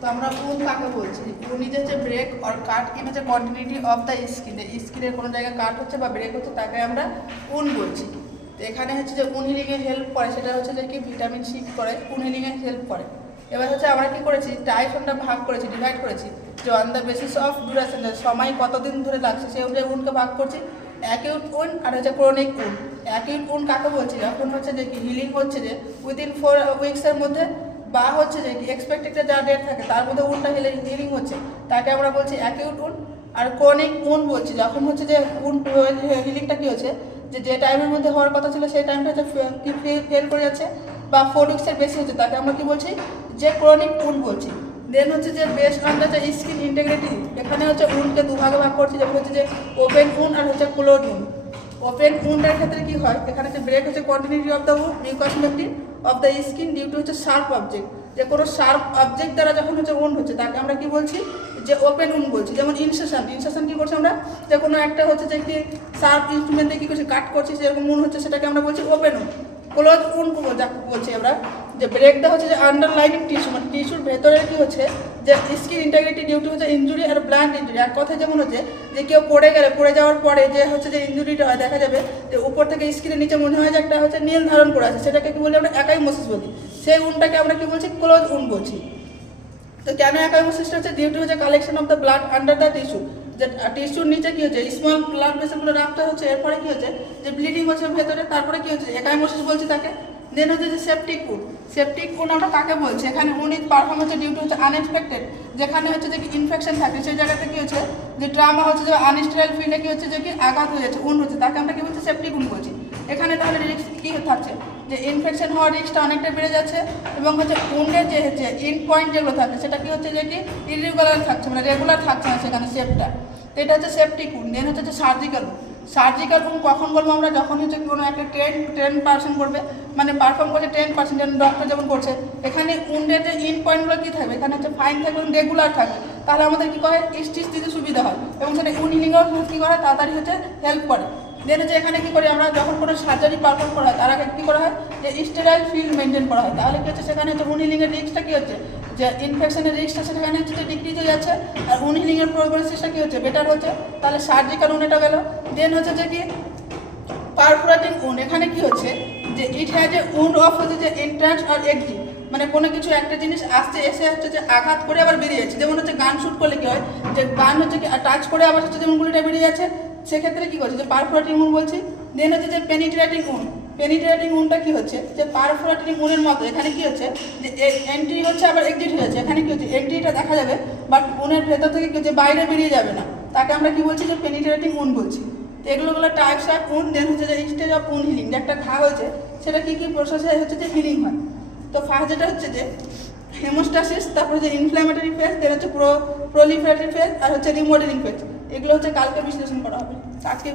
তো আমরা উন কাকে বলছি? উন ইজ হচ্ছে ব্রেক অর কাট ইন হচ্ছে কন্টিনিউটি অফ দ্য স্কিন। স্কিনের কোনো জায়গায় কাট হচ্ছে বা ব্রেক হচ্ছে তাকে আমরা উন বলছি। তো এখানে হচ্ছে যে উন হিলিংয়ে হেল্প করে, সেটা হচ্ছে যে কি ভিটামিন সি করে উন হিলিংয়ে হেল্প করে। এবার হচ্ছে আমরা কি করেছি, টাইপ আমরা ভাগ করেছি, ডিভাইড করেছি যে on the basis of duration, সময় কতদিন ধরে লাগছে সেই অনুযায়ী উনকে ভাগ করছি। অ্যাকিউট উন আর হচ্ছে ক্রনিক উন। অ্যাকিউট উন কাকে বলছি? যখন হচ্ছে যে কি হিলিং হচ্ছে যে উইদিন 4 উইকসের মধ্যে, বা হচ্ছে যে এক্সপেক্টেড যা ডেট থাকে তার মধ্যে উনটা হিলিং হচ্ছে, তাকে আমরা বলছি অ্যাকিউট উন। আর ক্রনিক উন বলছি যখন হচ্ছে যে উন হিলিংটা কী হচ্ছে, যে টাইমের মধ্যে হওয়ার কথা ছিল সেই টাইমটা হচ্ছে ফেল করে যাচ্ছে বা 4 উইকসের বেশি হচ্ছে, তাকে আমরা কি বলছি? যে ক্রনিক উন বলছি। দেন হচ্ছে যে best on the skin integrity, এখানে হচ্ছে উনকে দুভাগে ভাগ করছি, যেমন হচ্ছে যে ওপেন উন আর হচ্ছে ক্লোজ উন। ওপেন উন্ডের ক্ষেত্রে কি হয়, এখানে যে ব্রেক হচ্ছে continuity of the wood mucous membrane of the skin due to হচ্ছে শার্প অবজেক্ট। যে কোনো শার্প অবজেক্ট দ্বারা যখন হচ্ছে উন্ড হচ্ছে তাকে আমরা কি বলছি? যে ওপেন উন্ড বলছি। যেমন ইনসেশন কি করছি আমরা, যে কোনো একটা হচ্ছে যে কি শার্প ইনস্ট্রুমেন্ট দিয়ে কী করছি, কাট করছি, যেরকম উন্ড হচ্ছে সেটাকে আমরা বলছি ওপেন উন্ড। ক্লোজ উন্ড বলছি আমরা যে ব্রেক দেওয়া হচ্ছে যে আন্ডারলাইনিং টিস্যু, মানে টিস্যুর ভেতরে কি হচ্ছে যে স্কিন ইন্টিগ্রিটি ডিউ টু হচ্ছে ইঞ্জুরি আর ব্লান্ট ইঞ্জুরি। এক কথায় যেমন হচ্ছে যে কেউ পড়ে গেলে, পড়ে যাওয়ার পরে যে হচ্ছে যে ইঞ্জুরিটা হয়, দেখা যাবে যে উপর থেকে স্কিনের নিচে মনে হয় যে একটা হচ্ছে নীল ধারণ করে আছে, সেটাকে কি বলি আমরা অ্যাকাইমোসিস বলি। সেই উনটাকে আমরা কি বলছি? ক্লোজ উন বলছি। তো কেন অ্যাকাইমোসিসটা হচ্ছে? ডিউ টু হচ্ছে collection of the blood under the tissue, যে টিস্যুর নিচে কি হচ্ছে স্মল ব্লাড ভেসেলগুলো রাখতে হচ্ছে, এরপরে কি হচ্ছে যে ব্লিডিং হচ্ছে ভেতরে, তারপরে কি হচ্ছে অ্যাকাইমোসিস বলছি তাকে। দেন হচ্ছে যে সেপটিক উন। সেপটিক উন আমরা কাকে বলছি? এখানে উন ইজ পারফর্ম হচ্ছে ডিউ টু হচ্ছে আনএক্সপেক্টেড, যেখানে হচ্ছে যে ইনফেকশন থাকে সেই জায়গাতে কি হচ্ছে যে ট্রামা হচ্ছে যে আনস্টেরাইল ফিল্ডে কি হচ্ছে যে কি আঘাত হয়ে যাচ্ছে, উন হচ্ছে, তাকে আমরা কি বলছি? সেপটিক উন বলছি। এখানে তাহলে রিস্ক কী থাকছে, যে ইনফেকশন হওয়ার রিস্কটা অনেকটা বেড়ে যাচ্ছে, এবং হচ্ছে উন্ডের যে হচ্ছে ইন পয়েন্ট যেগুলো থাকে সেটা কি হচ্ছে যে কি ইরেগুলার থাকছে, মানে রেগুলার থাকছে না সেখানে শেপটা। তো এটা হচ্ছে সেপটিক উন। দেন হচ্ছে সার্জিক্যাল উন। সার্জিক্যাল উন কখন বলবো আমরা? যখন হচ্ছে কোনো একটা ট্রেন পার্সন করবে, মানে পারফর্ম করছে 10%, যেমন ডক্টর যেমন করছে, এখানে উন্ডের যে ইন পয়েন্টগুলো কী থাকবে, এখানে হচ্ছে ফাইন থাকবে এবং রেগুলার থাকবে, তাহলে আমাদের কী করে স্টিচ দিতে সুবিধা হয়, এবং সেটা উন হিলিংও কী করে তাড়াতাড়ি হচ্ছে হেল্প করে। দেন হচ্ছে এখানে কী করি আমরা, যখন কোনো সার্জারি পারফর্ম করা হয় তার আগে কী করা হয়, যে স্টেরাইল ফিল্ড মেনটেন করা হয়, তাহলে কী হচ্ছে সেখানে হচ্ছে উন হিলিংয়ের রিস্কটা কী হচ্ছে, যে ইনফেকশনের রিস্কটা সেখানে হচ্ছে ডিক্রিজ হয়ে যাচ্ছে, আর উন হিলিংয়ের প্রোগ্রেসিসটা কী হচ্ছে বেটার হচ্ছে, তাহলে সার্জিক্যাল উন এটা গেল। দেন হচ্ছে যে কি পারফোরেটিং উন, এখানে কি হচ্ছে যে it has a wound of হচ্ছে যে এন্ট্রান্স আর এক্সিট, মানে কোনো কিছু একটা জিনিস আসছে এসে হচ্ছে যে আঘাত করে আবার বেরিয়ে যাচ্ছে, যেমন হচ্ছে গান শুট করলে কী হয়, যে গান হচ্ছে কি টাচ করে আবার হচ্ছে যেমন গুলিটা বেরিয়ে যাচ্ছে, সেক্ষেত্রে কী করছে যে পারফোরেটিং উন বলছি। দেন হচ্ছে যে পেনিট্রেটিং উন। পেনিট্রেটিং উনটা কী হচ্ছে, যে পারফোরেটিং উনের মতো এখানে কী হচ্ছে যে এন্ট্রি হচ্ছে আবার এক্সিট হয়ে যাচ্ছে, এখানে কী হচ্ছে এন্ট্রিটা দেখা যাবে বাট উনের ভেতর থেকে কি হচ্ছে বাইরে বেরিয়ে যাবে না, তাকে আমরা কী বলছি? যে পেনিট্রেটিং উন বলছি। তো এগুলো টাইপস অফ উন। দেন হচ্ছে যে স্টেজ অফ উন হিলিং, যে একটা ঘা হয়েছে সেটা কী কী প্রসেসে হচ্ছে যে হিলিং হয়। তো ফার্স্ট যেটা হচ্ছে যে হেমোস্টাসিস, তারপরে যে ইনফ্ল্যামেটরি ফেজ, দেন হচ্ছে প্রলিফারেটরি ফেজ, আর হচ্ছে রিমোডেলিং ফেজ। এগুলো হচ্ছে কালকে বিশ্লেষণ করা হবে। আজকে